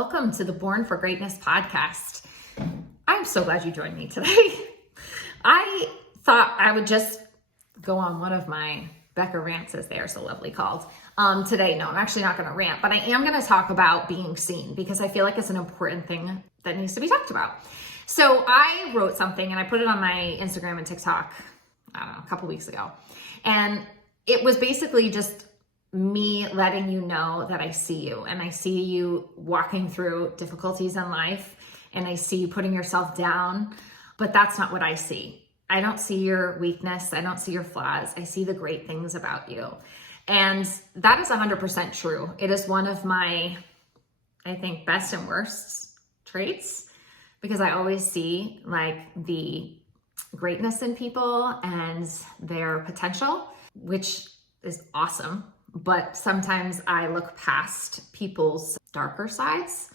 Welcome to the Born for Greatness podcast. I'm so glad you joined me today. I thought I would just go on one of my Becca rants, as they are so lovely called, today. No, I'm actually not going to rant, but I am going to talk about being seen because I feel like it's an important thing that needs to be talked about. So I wrote something and I put it on my Instagram and TikTok, I don't know, a couple weeks ago. And it was basically just me letting you know that I see you, and I see you walking through difficulties in life, and I see you putting yourself down, but that's not what I see. I don't see your weakness. I don't see your flaws. I see the great things about you. And that is 100% true. It is one of my, I think, best and worst traits, because I always see like the greatness in people and their potential, which is awesome. But sometimes I look past people's darker sides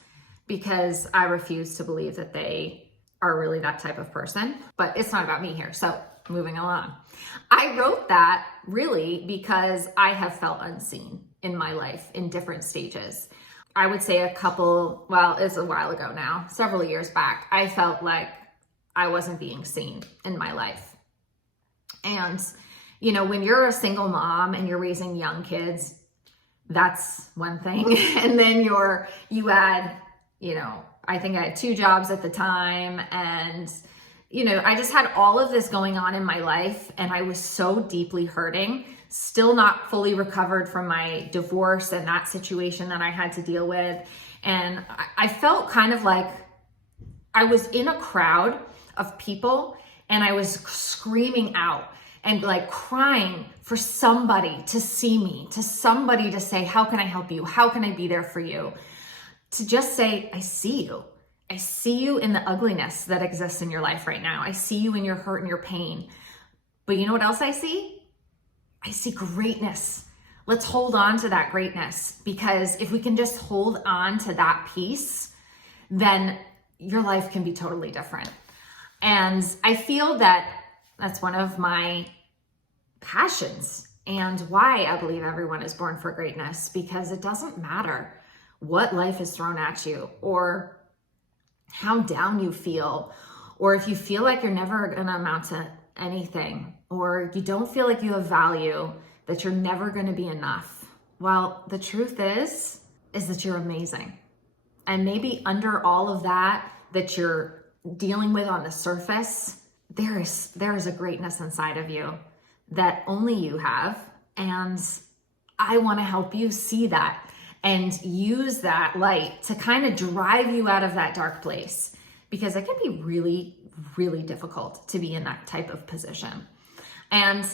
because I refuse to believe that they are really that type of person. But it's not about me here. So moving along. I wrote that really because I have felt unseen in my life in different stages. I would say it's a while ago now, several years back, I felt like I wasn't being seen in my life. And you know, when you're a single mom and you're raising young kids, that's one thing. And then you add, I think I had 2 jobs at the time. And, I just had all of this going on in my life, and I was so deeply hurting, still not fully recovered from my divorce and that situation that I had to deal with. And I felt kind of like I was in a crowd of people and I was screaming out and like crying for somebody to see me, to somebody to say, how can I help you? How can I be there for you? To just say, I see you. I see you in the ugliness that exists in your life right now. I see you in your hurt and your pain. But you know what else I see? I see greatness. Let's hold on to that greatness, because if we can just hold on to that piece, then your life can be totally different. And I feel that that's one of my passions and why I believe everyone is born for greatness, because it doesn't matter what life is thrown at you or how down you feel, or if you feel like you're never going to amount to anything, or you don't feel like you have value, that you're never going to be enough. Well, the truth is that you're amazing. And maybe under all of that you're dealing with on the surface, there is a greatness inside of you that only you have. And I want to help you see that and use that light to kind of drive you out of that dark place, because it can be really, really difficult to be in that type of position. And,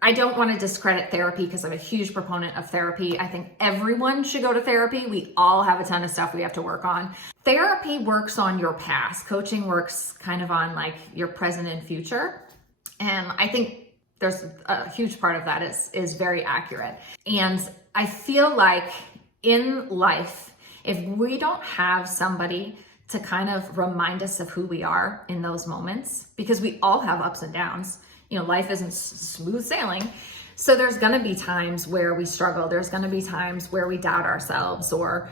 I don't want to discredit therapy, because I'm a huge proponent of therapy. I think everyone should go to therapy. We all have a ton of stuff we have to work on. Therapy works on your past. Coaching works kind of on like your present and future. And I think there's a huge part of that is very accurate. And I feel like in life, if we don't have somebody to kind of remind us of who we are in those moments, because we all have ups and downs, life isn't smooth sailing. So there's going to be times where we struggle. There's going to be times where we doubt ourselves or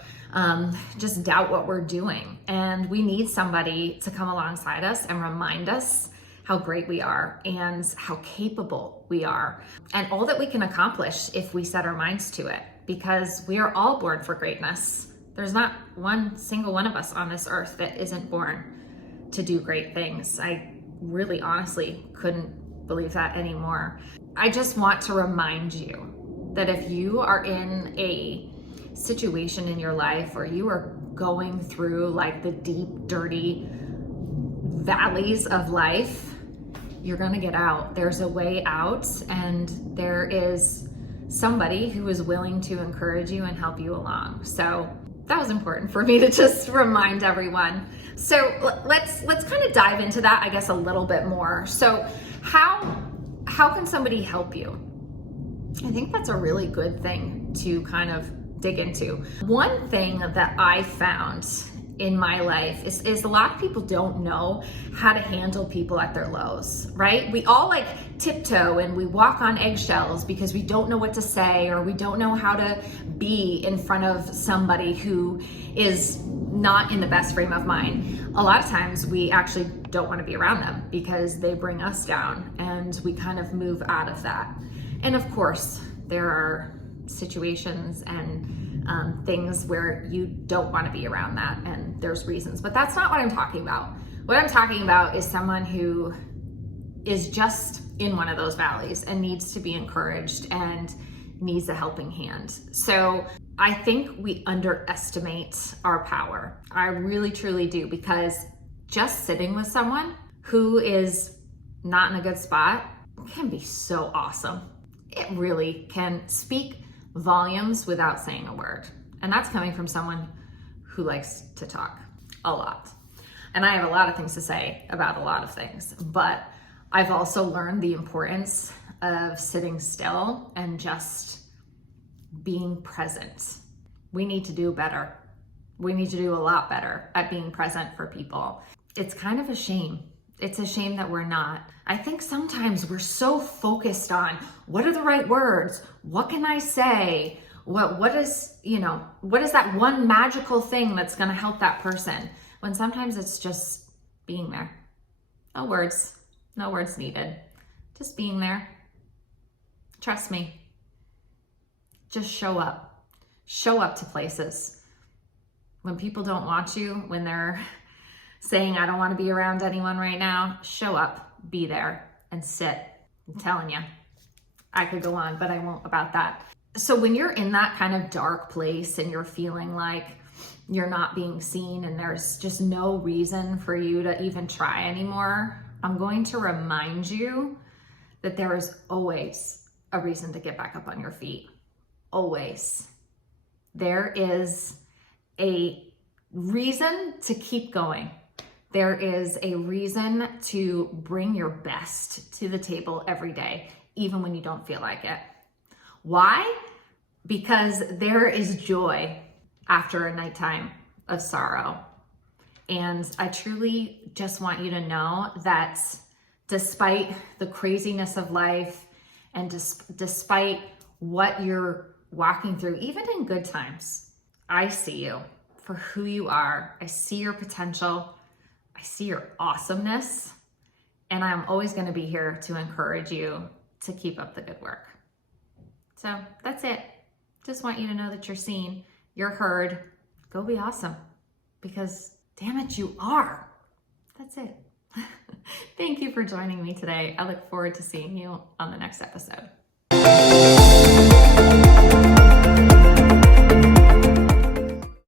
just doubt what we're doing. And we need somebody to come alongside us and remind us how great we are and how capable we are and all that we can accomplish if we set our minds to it, because we are all born for greatness. There's not one single one of us on this earth that isn't born to do great things. I really honestly couldn't believe that anymore. I just want to remind you that if you are in a situation in your life, or you are going through like the deep, dirty valleys of life, you're gonna get out. There's a way out, and there is somebody who is willing to encourage you and help you along. So that was important for me to just remind everyone. So let's kind of dive into that, I guess, a little bit more. So how can somebody help you? I think that's a really good thing to kind of dig into. One thing that I found in my life is a lot of people don't know how to handle people at their lows, right? We all like tiptoe and we walk on eggshells because we don't know what to say, or we don't know how to be in front of somebody who is not in the best frame of mind. A lot of times we actually don't want to be around them because they bring us down, and we kind of move out of that. And of course, there are situations and things where you don't want to be around that, and there's reasons, but that's not what I'm talking about. What I'm talking about is someone who is just in one of those valleys and needs to be encouraged and needs a helping hand. So I think we underestimate our power. I really truly do, because just sitting with someone who is not in a good spot can be so awesome. It really can speak volumes without saying a word. And that's coming from someone who likes to talk a lot. And I have a lot of things to say about a lot of things, but I've also learned the importance of sitting still and just being present. We need to do better. We need to do a lot better at being present for people. It's kind of a shame. It's a shame that we're not. I think sometimes we're so focused on what are the right words? What can I say? What is that one magical thing that's going to help that person? When sometimes it's just being there. No words needed. Just being there. Trust me. Just show up. Show up to places. When people don't want you, when they're saying, I don't want to be around anyone right now, show up, be there, and sit. I'm telling you, I could go on, but I won't about that. So when you're in that kind of dark place and you're feeling like you're not being seen and there's just no reason for you to even try anymore, I'm going to remind you that there is always a reason to get back up on your feet. Always. There is a reason to keep going. There is a reason to bring your best to the table every day, even when you don't feel like it. Why? Because there is joy after a nighttime of sorrow. And I truly just want you to know that despite the craziness of life and despite what you're walking through, even in good times, I see you for who you are. I see your potential. I see your awesomeness. And I'm always going to be here to encourage you to keep up the good work. So that's it. Just want you to know that you're seen, you're heard. Go be awesome, because damn it, you are. That's it. Thank you for joining me today. I look forward to seeing you on the next episode.